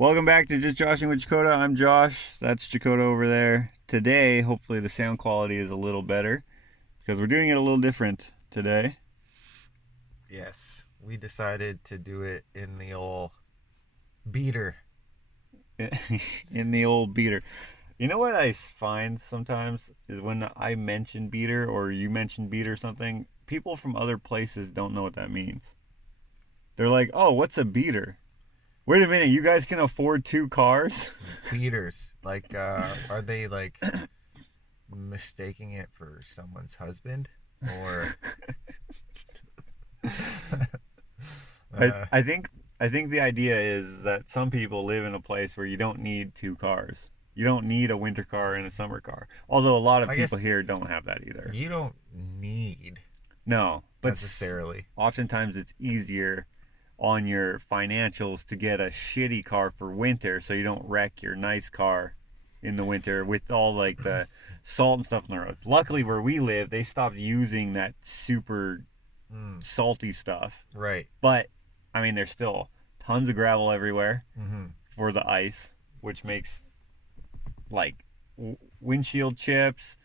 Welcome back to Just Joshing with Jakota. I'm Josh. That's Jakota over there. Today, hopefully the sound quality is a little better because we're doing it a little different today. Yes, we decided to do it in the old beater. In the old beater. You know what I find sometimes is when I mention beater or you mention beater or something, people from other places don't know what that means. They're like, oh, what's a beater? Wait a minute, you guys can afford 2 cars? Beaters. Like, are they like mistaking it for someone's husband? Or I think the idea is that some people live in a place where you don't need 2 cars. You don't need a winter car and a summer car. Although a lot of people here don't have that either. You don't need No, but necessarily. Oftentimes it's easier on your financials to get a shitty car for winter so you don't wreck your nice car in the winter with all like the salt and stuff on the roads. Luckily where we live, they stopped using that super salty stuff. Right. But I mean, there's still tons of gravel everywhere for the ice, which makes like windshield chips,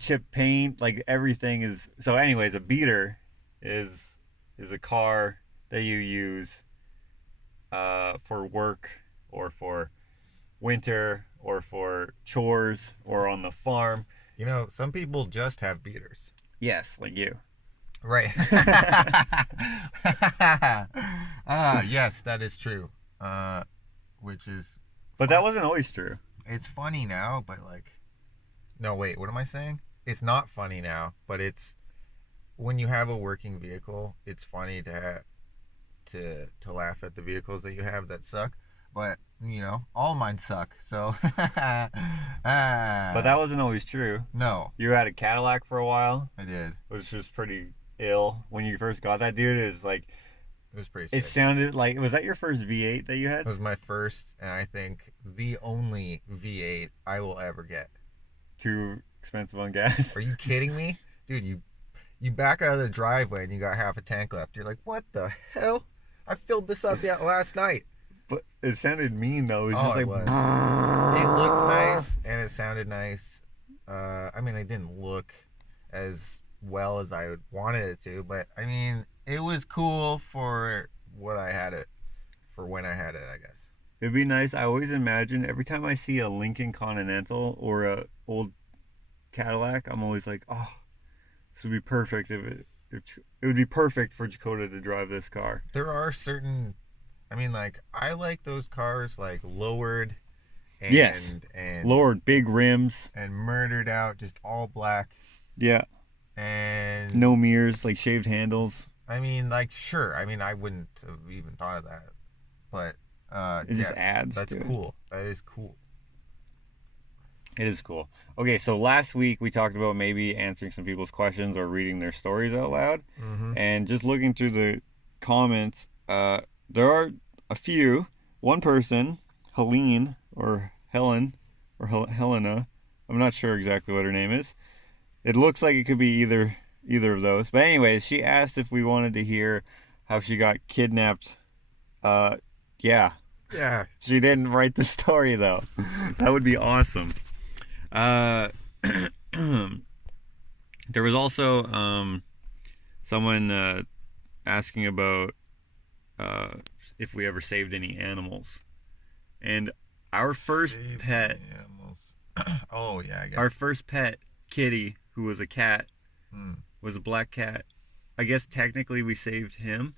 chip paint, like everything is. So anyways, a beater is a car that you use for work or for winter or for chores or on the farm. Some people just have beaters. Yes, like you. Right. Yes, that is true. Which is... But that wasn't always true. It's funny now, but no, wait, what am I saying? It's not funny now, but it's... When you have a working vehicle, it's funny to laugh at the vehicles that you have that suck. But, all mine suck, so... But that wasn't always true. No. You had a Cadillac for a while. I did. Which was pretty ill when you first got that, dude. It was pretty sick. It sounded like... Was that your first V8 that you had? It was my first, and I think the only V8 I will ever get. Too expensive on gas? Are you kidding me? Dude, you back out of the driveway and you got half a tank left. You're like, what the hell? I filled this up last night. But it sounded mean, though. It was just like... It was. It looked nice, and it sounded nice. I mean, it didn't look as well as I wanted it to, but, I mean, it was cool for what I had it, for when I had it, I guess. It'd be nice. I always imagine, every time I see a Lincoln Continental or a old Cadillac, I'm always like, oh, this would be perfect it would be perfect for Jakota to drive this car. There are certain... I mean, I like those cars, lowered and... Yes, and lowered, big rims. And murdered out, just all black. Yeah. And... No mirrors, shaved handles. I mean, sure. I mean, I wouldn't have even thought of that. But, it just adds that's to it. Cool. That is cool. It is cool. Okay, so last week we talked about maybe answering some people's questions or reading their stories out loud. And just looking through the comments, there are a few. One person, Helene or Helen or Helena, I'm not sure exactly what her name is. It looks like it could be either of those. But anyways, she asked if we wanted to hear how she got kidnapped. Yeah. Yeah. She didn't write the story though. That would be awesome. There was also someone asking about if we ever saved any animals. And our first pet... Animals. Oh, yeah, I guess. Our first pet, Kitty, who was a cat, was a black cat. I guess technically we saved him,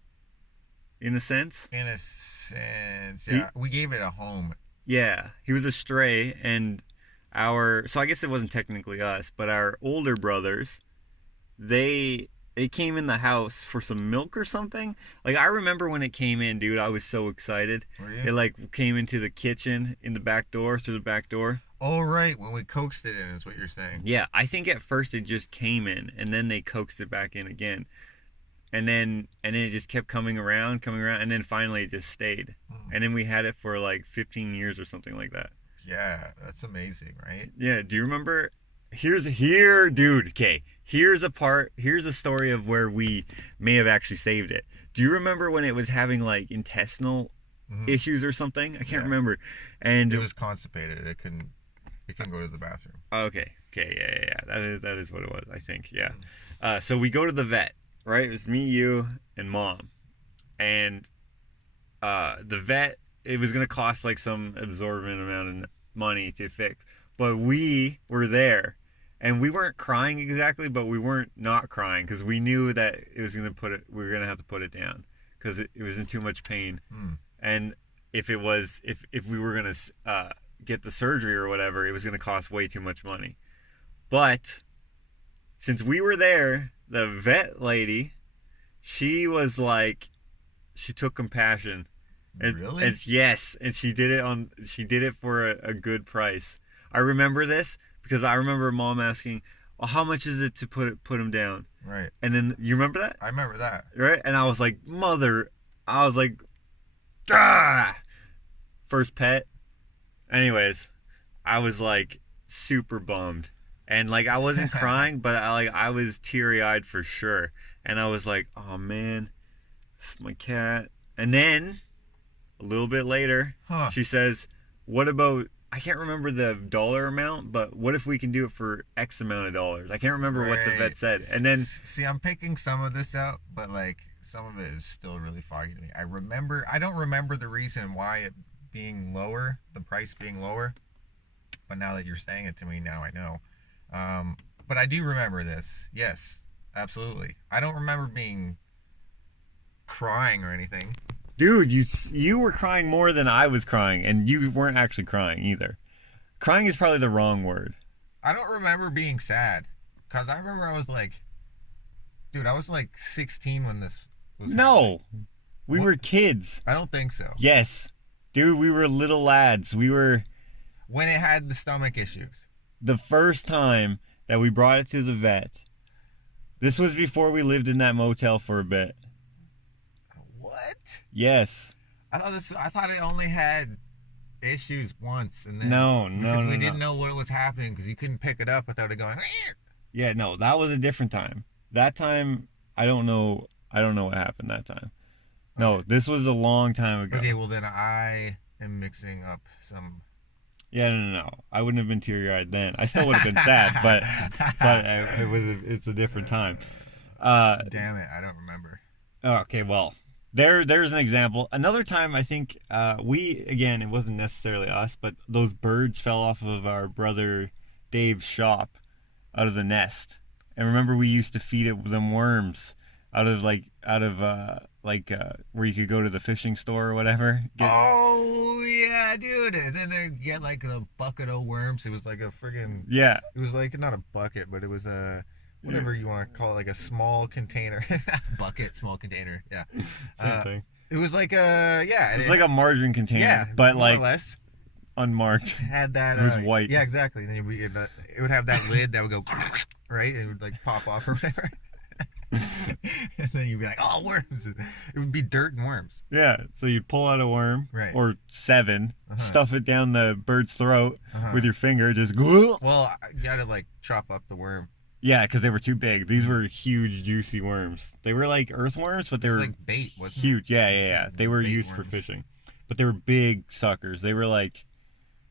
in a sense. In a sense, yeah. We gave it a home. Yeah, he was a stray, and so I guess it wasn't technically us, but our older brothers, they came in the house for some milk or something. I remember when it came in, dude, I was so excited. Were you? It came into the kitchen through the back door. Oh, right, when we coaxed it in is what you're saying. Yeah, I think at first it just came in, and then they coaxed it back in again. And then it just kept coming around, and then finally it just stayed. And then we had it for 15 years or something like that. Yeah, that's amazing, right? Yeah, do you remember? Here's a story of where we may have actually saved it. Do you remember when it was having intestinal issues or something. I can't remember. And it was constipated. It couldn't go to the bathroom. Okay. Yeah. That is what it was, I think. Yeah. So we go to the vet, right? It was me, you, and Mom. And the vet, it was going to cost like some absorbent amount of money to fix. But we were there. And we weren't crying exactly, but we weren't not crying because we knew that it was going to we were going to have to put it down because it was in too much pain. And if we were going to get the surgery or whatever, it was going to cost way too much money. But since we were there, the vet lady, she was like, she took compassion. Really? And yes, and she did it for a good price. I remember this because I remember Mom asking, "Well, how much is it to put him down?" Right. And then you remember that? I remember that. Right? And I was like, ah! First pet. Anyways, I was like super bummed. And like I wasn't crying, but I was teary-eyed for sure. And I was like, "Oh man, this is my cat." And then a little bit later, she says, "What about, I can't remember the dollar amount, but what if we can do it for X amount of dollars?" I can't remember what the vet said. And then see, I'm picking some of this out, but like some of it is still really foggy to me. I don't remember the reason why it being lower, the price being lower, but now that you're saying it to me, now I know. But I do remember this. Yes, absolutely. I don't remember being crying or anything. Dude, you were crying more than I was crying, and you weren't actually crying either. Crying is probably the wrong word. I don't remember being sad, because I remember I was like, dude, I was like 16 when this was happening. We were kids. I don't think so. Yes. Dude, we were little lads. We were... When it had the stomach issues. The first time that we brought it to the vet, this was before we lived in that motel for a bit. What? Yes. I thought it only had issues once, and then because we didn't know what was happening because you couldn't pick it up without it going. Yeah, no, that was a different time. That time, I don't know what happened that time. No, this was a long time ago. Okay, well then I am mixing up some. Yeah, no. I wouldn't have been teary-eyed then. I still would have been sad, but it's a different time. Damn it, I don't remember. Okay, well, there's an example. Another time, I think it wasn't necessarily us, but those birds fell off of our brother Dave's shop out of the nest. And remember, we used to feed it them worms out of where you could go to the fishing store or whatever. Oh yeah, dude! And then they get like a bucket of worms. It was like a friggin' It was like not a bucket, but it was a whatever you want to call it, like a small container. Bucket, small container. Yeah. Same thing. It was like It was like a margarine container, but more like or less unmarked. Had that. It was white. Yeah, exactly. And then it would have that lid that would go right. It would like pop off or whatever. And then you'd be like, "Oh, worms!" It would be dirt and worms. Yeah, so you'd pull out a worm, right, or 7, stuff it down the bird's throat with your finger, just go. Well, you gotta like chop up the worm. Yeah, because they were too big. These were huge, juicy worms. They were like earthworms, but they were like bait, wasn't huge. Yeah. They were used for fishing, but they were big suckers. They were like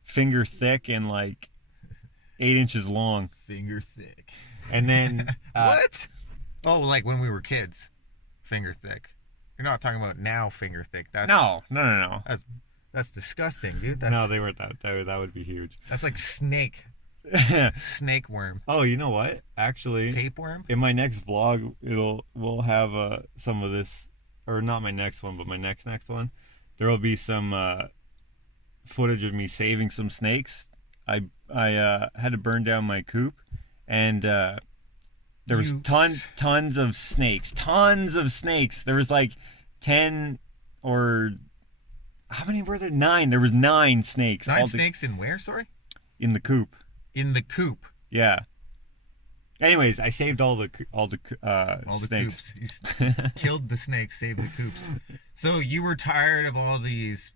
finger thick and like 8 inches long. Finger thick. And then what? Oh, like when we were kids, finger thick. You're not talking about now finger thick. That's, no. That's disgusting, dude. No, they weren't that. That would be huge. That's like snake worm. Oh, you know what? Actually, tapeworm. In my next vlog, we'll have some of this, or not my next one, but my next one. There will be some footage of me saving some snakes. I had to burn down my coop, and there was tons of snakes. There was like 10 or how many were there? 9. There was 9 snakes. 9 snakes in where? Sorry. In the coop. In the coop. Yeah. Anyways, I saved all the snakes. Coops. You killed the snakes, saved the coops. So you were tired of all these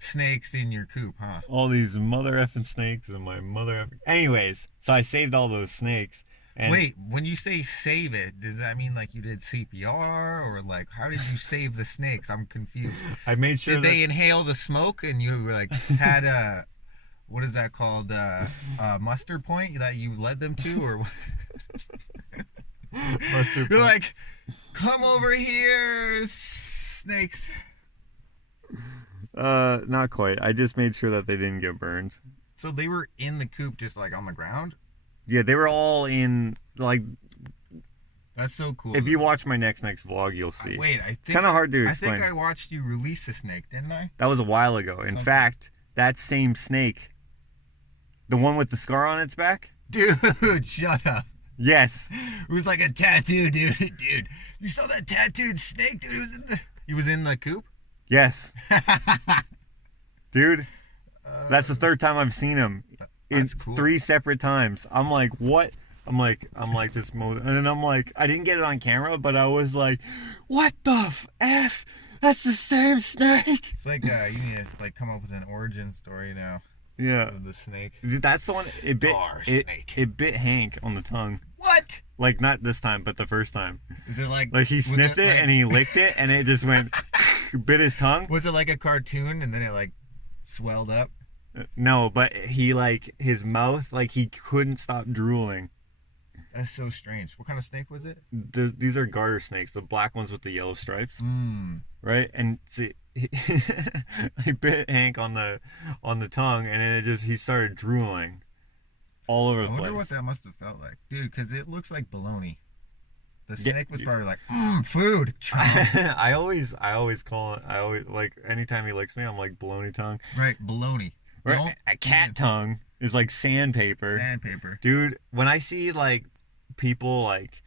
snakes in your coop, huh? All these mother effing snakes and my mother effing... Anyways, so I saved all those snakes. And wait, when you say save it, does that mean like you did CPR or like how did you save the snakes? I'm confused. I made sure Did they inhale the smoke and you like had a what is that called? A muster point that you led them to, or what? Mustard You're point. like, come over here, snakes. Not quite. I just made sure that they didn't get burned. So they were in the coop, just like on the ground. Yeah, they were all in, like, That's so cool. if you watch my next vlog, you'll see. Wait, I think It's kind of hard to explain. I think I watched you release a snake, didn't I? That was a while ago. In fact, that same snake, the one with the scar on its back? Dude, shut up. Yes. It was like a tattoo, dude. Dude, you saw that tattooed snake, dude? He was in the coop? Yes. Dude, that's the third time I've seen him. In cool. 3 separate times. I'm like, what? I'm like this mode, and then I'm like, I didn't get it on camera, but I was like, what the F? That's the same snake. It's like you need to like come up with an origin story now. Yeah. Of the snake. That's the one. It bit. Snake. It bit Hank on the tongue. What? Like not this time, but the first time. Is it like he sniffed it and he licked it, and it just went bit his tongue? Was it like a cartoon and then it like swelled up? No, but he like his mouth, like he couldn't stop drooling. That's so strange. What kind of snake was it? These are garter snakes, the black ones with the yellow stripes, right? And see, he bit Hank on the tongue, and then he started drooling all over the place. I wonder what that must have felt like, dude. Because it looks like bologna. The snake was probably like, food. I always call it. I always like anytime he licks me, I'm like bologna tongue. Right, bologna. Right, a cat tongue is like sandpaper. Sandpaper, dude. When I see like people like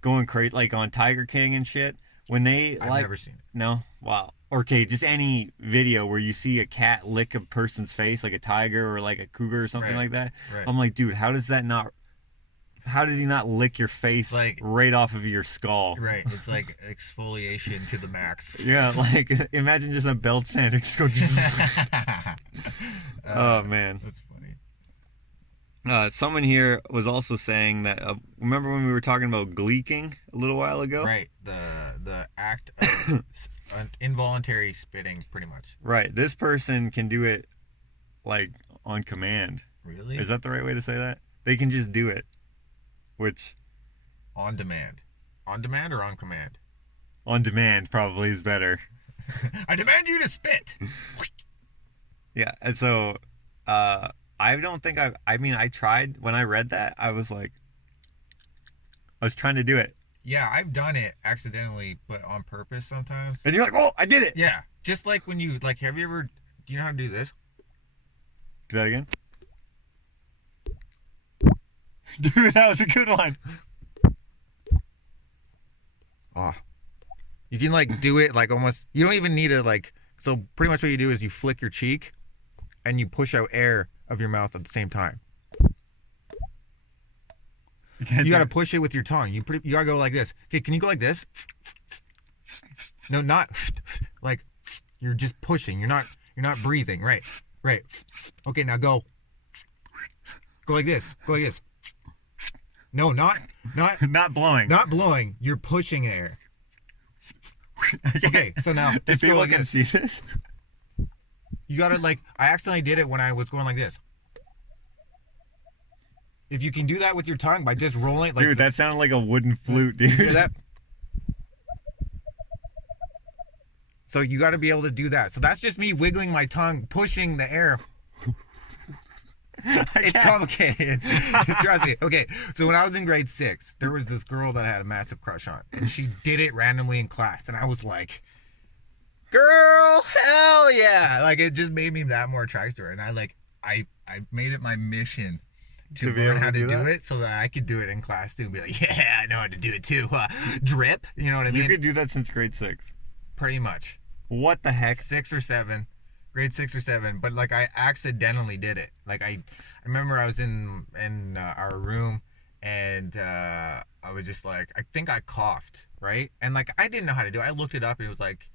going crazy, like on Tiger King and shit, when they I've never seen it. No, wow. Okay, just any video where you see a cat lick a person's face, like a tiger or like a cougar or something like that. Right. I'm like, dude, how does he not lick your face like right off of your skull? Right, it's like exfoliation to the max. Yeah, like imagine just a belt sander just go. Oh man, that's funny. Someone here was also saying that remember when we were talking about gleaking a little while ago? Right, the act of involuntary spitting, pretty much. Right, this person can do it like on command. Really? Is that the right way to say that? They can just do it. Which on demand or on command? On demand probably is better. I demand you to spit. Yeah, and so I don't think I tried when I read that. I was trying to do it. Yeah, I've done it accidentally, but on purpose sometimes. And you're like, oh, I did it. Yeah, just like when you like, have you ever? Do you know how to do this? Do that again. Dude, that was a good one. Oh. You can like do it like almost, you don't even need to like, so pretty much what you do is you flick your cheek and you push out air of your mouth at the same time. You got to push it with your tongue. You got to go like this. Okay, can you go like this? No, not like you're just pushing. You're not breathing. Right. Right. Okay, now go. Go like this. Go like this. No, not blowing. Not blowing. You're pushing air. Okay, so now if people can see this, you gotta like. I accidentally did it when I was going like this. If you can do that with your tongue by just rolling, like dude, that sounded like a wooden flute, dude. You hear that? So you got to be able to do that. So that's just me wiggling my tongue, pushing the air. It's complicated. Trust me. Okay, so when I was in grade 6, there was this girl that I had a massive crush on, and she did it randomly in class, and I was like, "Girl, hell yeah!" Like it just made me that more attracted to her, and I made it my mission to learn how to do it so that I could do it in class too. Be like, "Yeah, I know how to do it too." Drip, you know what I mean? You could do that since grade 6. Pretty much. What the heck? 6 or 7. Grade 6 or 7, but like I accidentally did it. Like I remember I was in our room, and I was just like, I think I coughed, right? And like I didn't know how to do it. I looked it up, and it was like,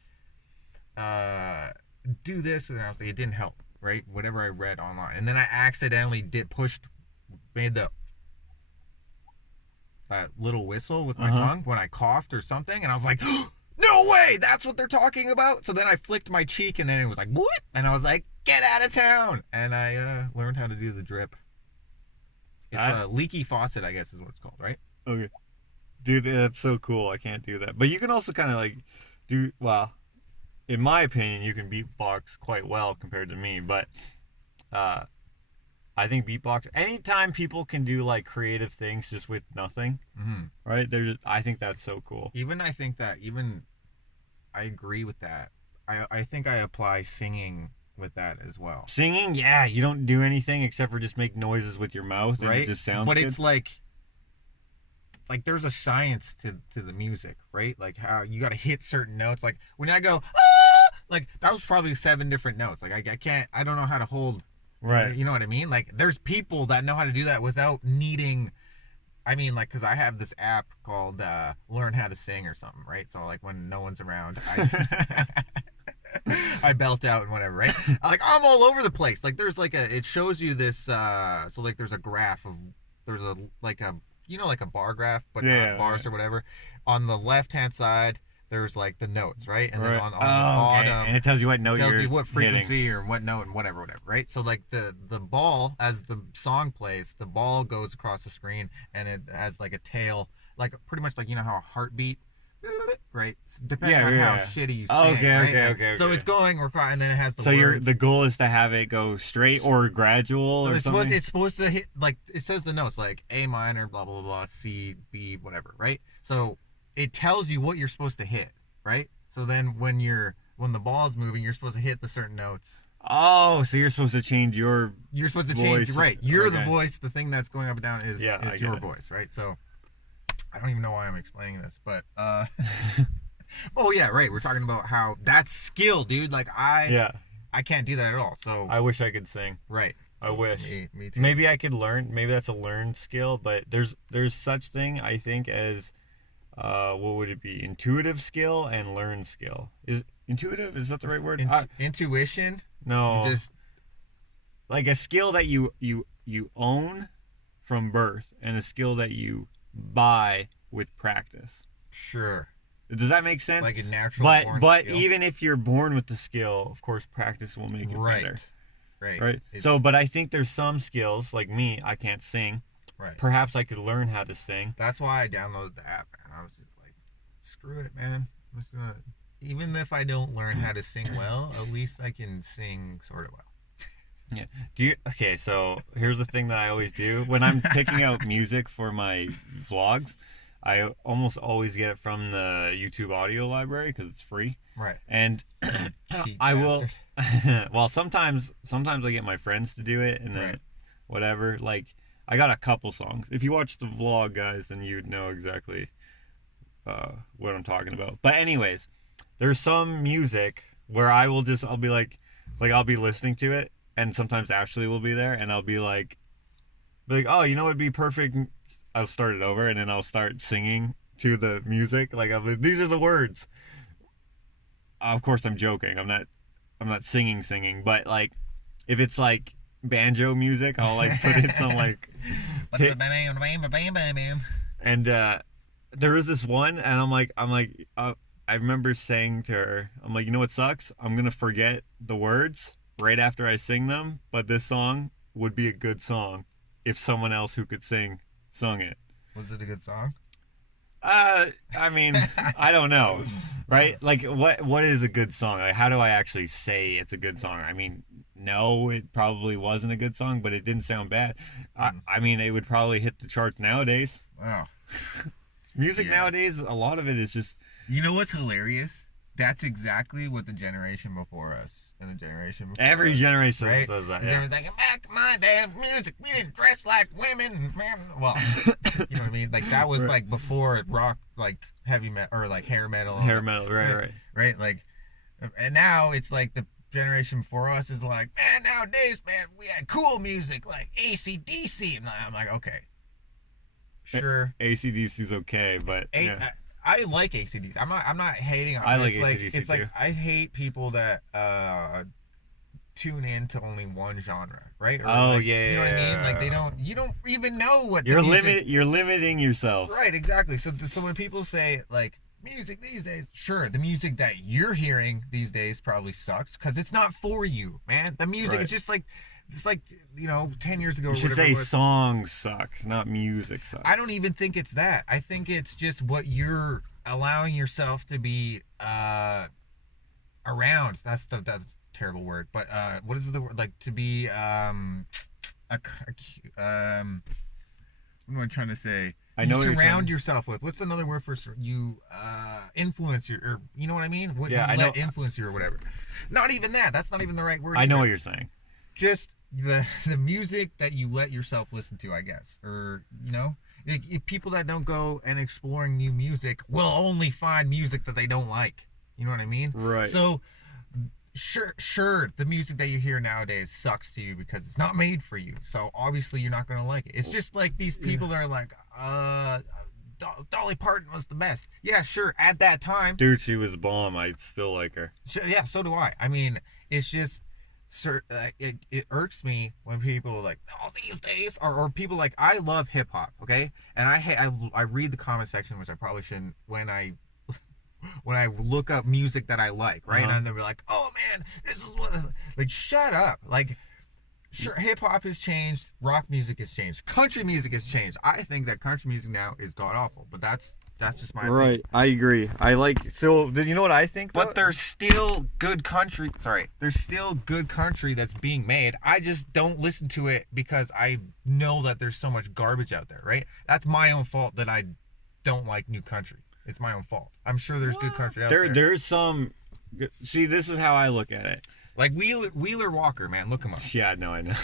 do this, and I was like, it didn't help, right? Whatever I read online, and then I accidentally made the little whistle with my tongue when I coughed or something, and I was like, no way, that's what they're talking about. So then I flicked my cheek, and then it was like, what? And I was like, get out of town. And I learned how to do the drip. It's a leaky faucet, I guess is what it's called, right? Okay. Dude, that's so cool. I can't do that. But you can also kind of like do, well, in my opinion, you can beatbox quite well compared to me. But I think beatbox, anytime people can do like creative things just with nothing, right? I think that's so cool. I agree with that. I think I apply singing with that as well. Singing, yeah, you don't do anything except for just make noises with your mouth, and right? It just sounds but good. It's like there's a science to the music, right? Like how you got to hit certain notes. Like when I go, like that was probably 7 different notes. Like I don't know how to hold. Right. You know what I mean? Like there's people that know how to do that without needing. I mean, like, because I have this app called Learn How to Sing or something, right? So like when no one's around, I belt out and whatever, right? Like I'm all over the place. Like there's like it shows you this. So like there's a graph of there's a like a bar graph, but not bars or whatever. On the left hand side, there's like the notes, right? And then on the bottom, and it tells you what note tells you what frequency hitting. or what note and whatever, right? So like the ball, as the song plays, the ball goes across the screen and it has like a tail, like pretty much like how a heartbeat, right? Depending on how shitty you sing. Okay. So it's going, and then it has the so words. The goal is to have it go straight or gradual or something? It's supposed to hit, like it says the notes, like A minor, blah, blah, blah, C, B, whatever, right? So it tells you what you're supposed to hit, right? So then when the ball's moving, you're supposed to hit the certain notes. Oh, so you're supposed to change your You're supposed to voice. change, right? You're the voice. The thing that's going up and down is your voice, right? So I don't even know why I'm explaining this, but oh yeah, right. We're talking about how that's skill, dude. Like I can't do that at all. So I wish I could sing. Right. I wish. Me too. Maybe I could learn. Maybe that's a learned skill, but there's such thing, I think, as what would it be? Intuitive skill and learned skill. Is that the right word? Intuition? No. You just like a skill that you own from birth and a skill that you buy with practice. Sure. Does that make sense? Like a natural but skill. Even if you're born with the skill, of course practice will make it better. Right. So, but I think there's some skills, like me, I can't sing. Right. Perhaps I could learn how to sing. That's why I downloaded the app, and I was just like, screw it, man. I'm just gonna, even if I don't learn how to sing well, at least I can sing sort of well. Yeah. Okay, so here's the thing that I always do. When I'm picking out music for my vlogs, I almost always get it from the YouTube audio library because it's free. Right. And I will... well, sometimes I get my friends to do it, and then whatever. Like, I got a couple songs. If you watch the vlog, guys, then you'd know exactly what I'm talking about. But anyways, there's some music where I'll be like I'll be listening to it, and sometimes Ashley will be there, and I'll be like, oh, you know what'd be perfect? I'll start it over, and then I'll start singing to the music. Like, I'll be, these are the words. Of course, I'm joking. I'm not singing, but like, if it's like banjo music, I'll like put in some like and there is this one, and I'm like I remember saying to her, I'm like, you know what sucks? I'm gonna forget the words right after I sing them, but this song would be a good song if someone else who could sing sung it. Was it a good song? I mean, I don't know, right? Like, what is a good song? Like, how do I actually say it's a good song? I mean, no, it probably wasn't a good song, but it didn't sound bad. I mean, it would probably hit the charts nowadays. Wow. Music nowadays, a lot of it is just... You know what's hilarious? That's exactly what the generation before us and the generation before every us, generation right? says that. They were thinking, back in my day, music, we didn't dress like women. Well, you know what I mean? Like, that was like before rock, like heavy metal, or like hair metal. Right. Like, and now it's like the generation before us is like, man, nowadays, man, we had cool music like AC/DC. And I'm like, okay, sure. AC/DC's okay, but I like AC/DC. I'm not hating on it. I like AC/DC It's too. like I hate people that tune in to only one genre, right? Or Oh like, yeah, you know what I mean? Like you don't even know what you're the music... You're limiting yourself. Right, exactly. So when people say like music these days, sure, the music that you're hearing these days probably sucks because it's not for you, man. The music, it's just like 10 years ago. You should say songs suck, not music sucks. I don't even think it's that. I think it's just what you're allowing yourself to be around. That's a terrible word, but what is the word, like, to be what am I trying to say? I know you surround yourself with. What's another word for you? Influence your, or you know what I mean? What yeah, you let influence you or whatever. Not even that. That's not even the right word. I know what you're saying. Just the music that you let yourself listen to, I guess, or people that don't go and exploring new music will only find music that they don't like. You know what I mean? Right. So sure, the music that you hear nowadays sucks to you because it's not made for you. So obviously you're not going to like it. It's just like these people that are like, Dolly Parton was the best. Yeah, sure, at that time. Dude, she was bomb. I still like her. Yeah, so do I. I mean, it's just... it irks me when people like, oh, these days, or people like, I love hip hop, okay, and I read the comment section, which I probably shouldn't, when I look up music that I like, right? And they'll be like, oh man, this is what, like, shut up. Like, sure, hip hop has changed, rock music has changed, country music has changed. I think that country music now is god awful, but that's just my opinion. Right, I agree. I like, so you know what I think though? But there's still good country. There's still good country that's being made. I just don't listen to it because I know that there's so much garbage out there, right? That's my own fault that I don't like new country. It's my own fault. I'm sure there's good country out there. There's some. See, this is how I look at it. Like Wheeler Walker, man, look him up. Yeah, no, I know.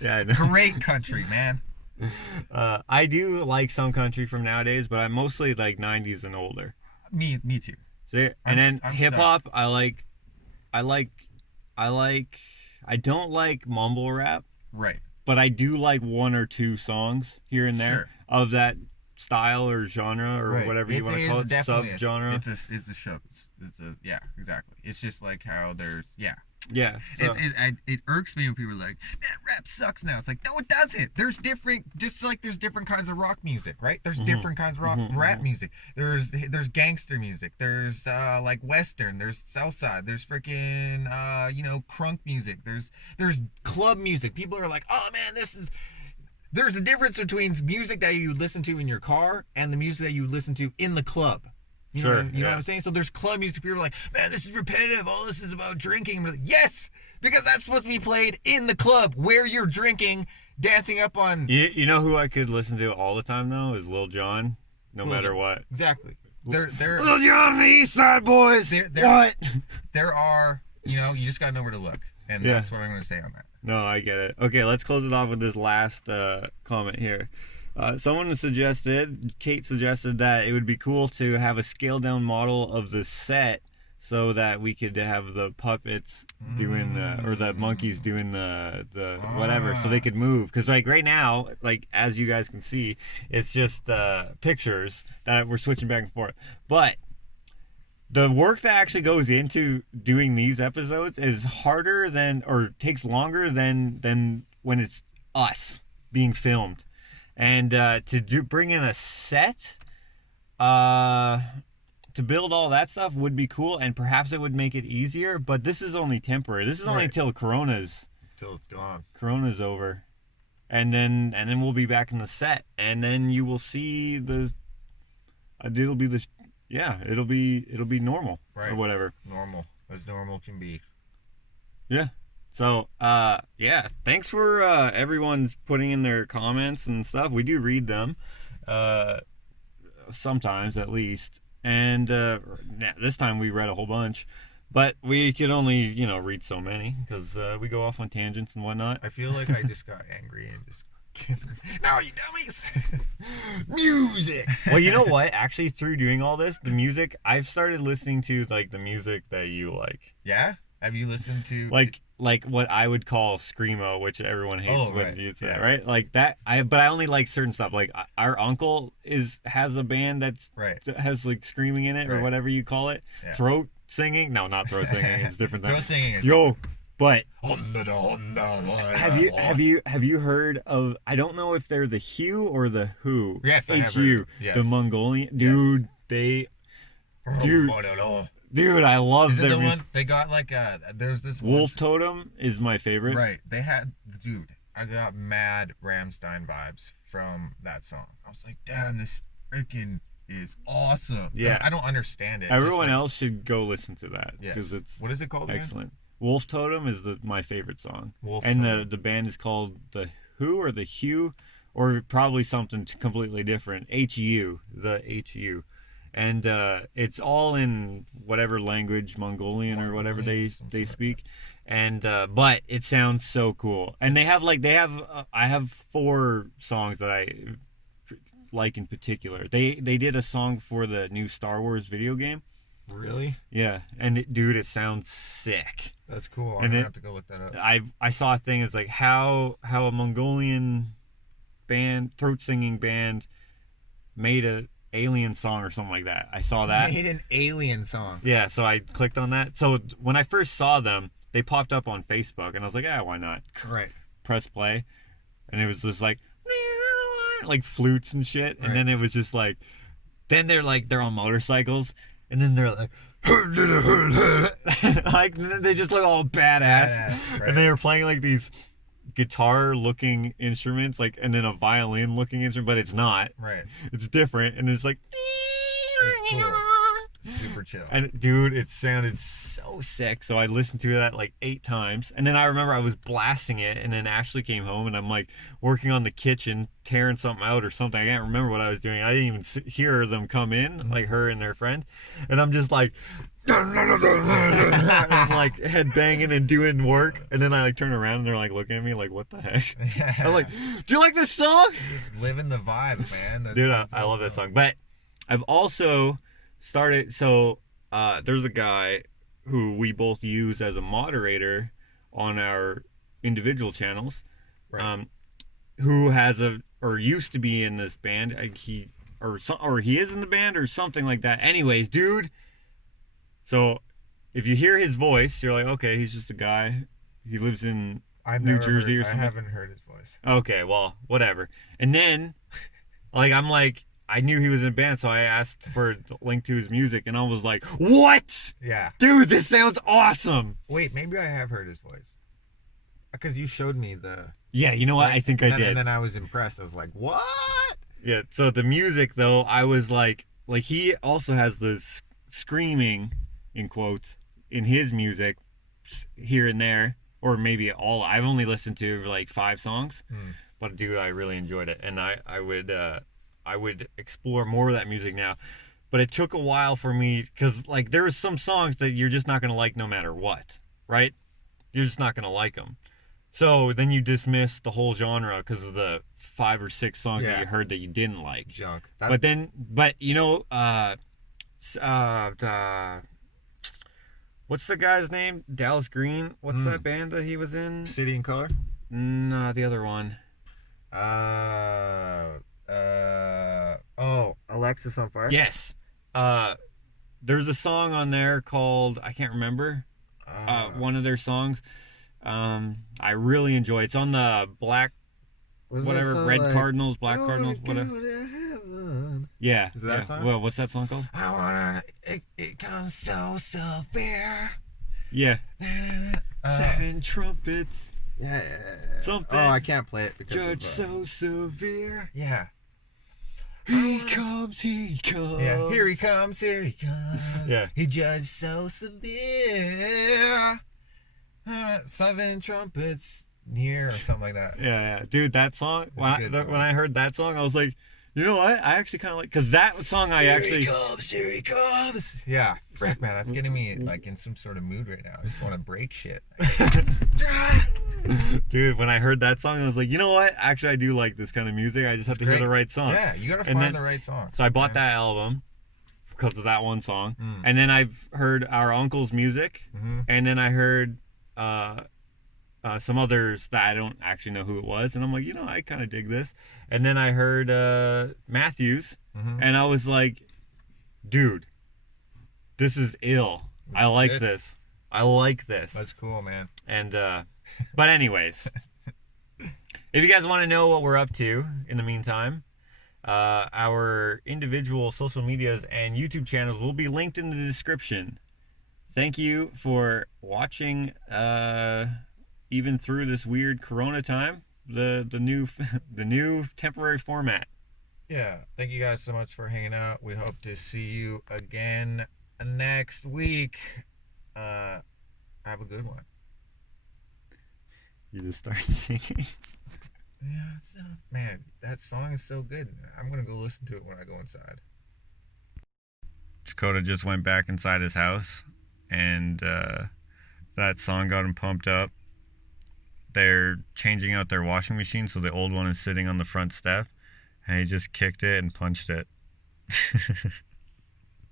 Yeah, I know. Great country, man. I do like some country from nowadays, but I mostly like 90s and older. Me too. See, and then hip hop, I don't like mumble rap. Right. But I do like one or two songs here and there of that style or genre or whatever you want to call it, sub-genre. It's a show. Yeah, exactly. It's just like how there's, yeah. Yeah. So. It irks me when people are like, man, rap sucks now. It's like, no, it doesn't. There's different, just like there's different kinds of rock music, right? There's different kinds of rap music. There's gangster music. There's like Western. There's Southside. There's freaking crunk music. There's club music. People are like, oh man, there's a difference between music that you listen to in your car and the music that you listen to in the club. You know what I'm saying? So there's club music. People are like, man, this is repetitive. All this is about drinking. Like, yes, because that's supposed to be played in the club where you're drinking, dancing up on... You know who I could listen to all the time, though, is Lil Jon, matter what. Exactly. They're Lil Jon and the East Side Boys. What? There are, you just got to know where to look. And that's what I'm going to say on that. No, I get it. Okay, let's close it off with this last comment here. Someone suggested, Kate suggested that it would be cool to have a scaled down model of the set so that we could have the puppets doing or the monkeys doing the whatever, so they could move. Because like right now, like as you guys can see, it's just pictures that we're switching back and forth. But the work that actually goes into doing these episodes is harder than, or takes longer than when it's us being filmed. And to bring in a set, to build all that stuff would be cool, and perhaps it would make it easier. But this is only temporary. This is only until it's gone. Corona's over, and then we'll be back in the set, and then you will see it'll be normal, or whatever. Normal, as normal can be. Yeah. So, thanks for everyone's putting in their comments and stuff. We do read them, sometimes at least. And this time we read a whole bunch, but we could only, read so many because we go off on tangents and whatnot. I feel like I just got angry and just... No, you dummies! Music! Well, you know what? Actually, through doing all this, the music, I've started listening to, like, the music that you like. Yeah? Have you listened to... Like what I would call screamo, which everyone hates when you say, right? Like that. But I only like certain stuff. Like our uncle has a band that's has like screaming in it or whatever you call it, throat singing. No, not throat singing. It's different. Throat singing is Yo, but have you heard of? I don't know if they're the Hue or the Who. Yes, I have HU, heard. Yes. the Mongolian dude. Yes. Dude, I love Is it their the one they got like there's this Wolf Totem is my favorite. Right. They had I got mad Rammstein vibes from that song. I was like, damn, this freaking is awesome. Yeah. I don't understand it. Everyone else should go listen to that because it's what is it called? Excellent. Again? Wolf Totem is my favorite song. And the band is called the Who or the Hue or probably something completely different. HU, the HU. And it's all in whatever language, Mongolian or whatever they speak. And but it sounds so cool. And they have I have 4 songs that I like in particular. They did a song for the new Star Wars video game. Really? Yeah, and it sounds sick. That's cool. I'm gonna have to go look that up. I saw a thing. It's like how a Mongolian band, throat singing band, made a alien song or something like that. I saw that. Made an alien song. Yeah, so I clicked on that. So when I first saw them, they popped up on Facebook, and I was like, why not? Right. Press play, and it was just like flutes and shit, and then it was just like, then they're on motorcycles, and then they're like, like they just look all badass. Right. And they were playing like these guitar-looking instruments, like, and then a violin-looking instrument, but it's not. Right. It's different, and it's like. It's cool. Super chill. And dude, it sounded so sick. So I listened to that like 8 times, and then I remember I was blasting it, and then Ashley came home, and I'm like working on the kitchen, tearing something out or something. I can't remember what I was doing. I didn't even hear them come in, like her and their friend, and I'm just like. I'm like head banging and doing work, and then I like turn around and they're like looking at me like, what the heck? Yeah. I'm like, do you like this song? Just living the vibe, man. Dude, I love that song. But I've also started, so there's a guy who we both use as a moderator on our individual channels, right. Who has or used to be in this band. He is in the band or something like that. Anyways, dude. So, if you hear his voice, you're like, okay, he's just a guy. He lives in New Jersey or something. I haven't heard his voice. Okay, well, whatever. And then, I knew he was in a band, so I asked for the link to his music, and I was like, what? Yeah. Dude, this sounds awesome. Wait, maybe I have heard his voice. Because you showed me the... Yeah, you know what? I think I did. And then I was impressed. I was like, what? Yeah, so the music, though, I was like he also has the screaming... in quotes in his music here and there, or maybe all. I've only listened to like 5 songs, but dude, I really enjoyed it, and I would explore more of that music now. But it took a while for me because like there was some songs that you're just not gonna like no matter what, right? You're just not gonna like them. So then you dismiss the whole genre because of the 5 or 6 songs that you heard that you didn't like. Junk. But you know, what's the guy's name? Dallas Green. What's that band that he was in? City and Color? No, the other one. Alexis on Fire? Yes. There's a song on there called, I can't remember, one of their songs. I really enjoy it. It's on the Black, whatever, Red Cardinals, Black Cardinals, whatever. Yeah. Is that song? Well, what's that song called? I wanna, it comes so severe. Yeah. 7 trumpets. Yeah. Something. Oh, I can't play it because Judge so severe. Yeah. He comes. Yeah. Here he comes. Yeah. He judged so severe. 7 trumpets near or something like that. Yeah. Dude, that song. When I heard that song, I was like, you know what? I actually kind of like, because that song here he comes. Yeah. Frick, man, that's getting me like in some sort of mood right now. I just want to break shit. Dude, when I heard that song, I was like, you know what? Actually, I do like this kind of music. I just have to hear the right song. Yeah, you gotta find the right song. So I bought that album because of that one song. And then I've heard our uncle's music. And then I heard some others that I don't actually know who it was. And I'm like, you know, I kind of dig this. And then I heard Matthews. And I was like, dude, this is ill. I like Good. this. I like this. That's cool, man. And but anyways, if you guys want to know what we're up to in the meantime, our individual social medias and YouTube channels will be linked in the description. Thank you for watching even through this weird corona time, the new temporary format. Yeah, thank you guys so much for hanging out. We hope to see you again next week. Have a good one. You just start singing. Yeah, man, that song is so good. I'm gonna go listen to it when I go inside. Jakota just went back inside his house, and that song got him pumped up. They're changing out their washing machine, so the old one is sitting on the front step, and he just kicked it and punched it.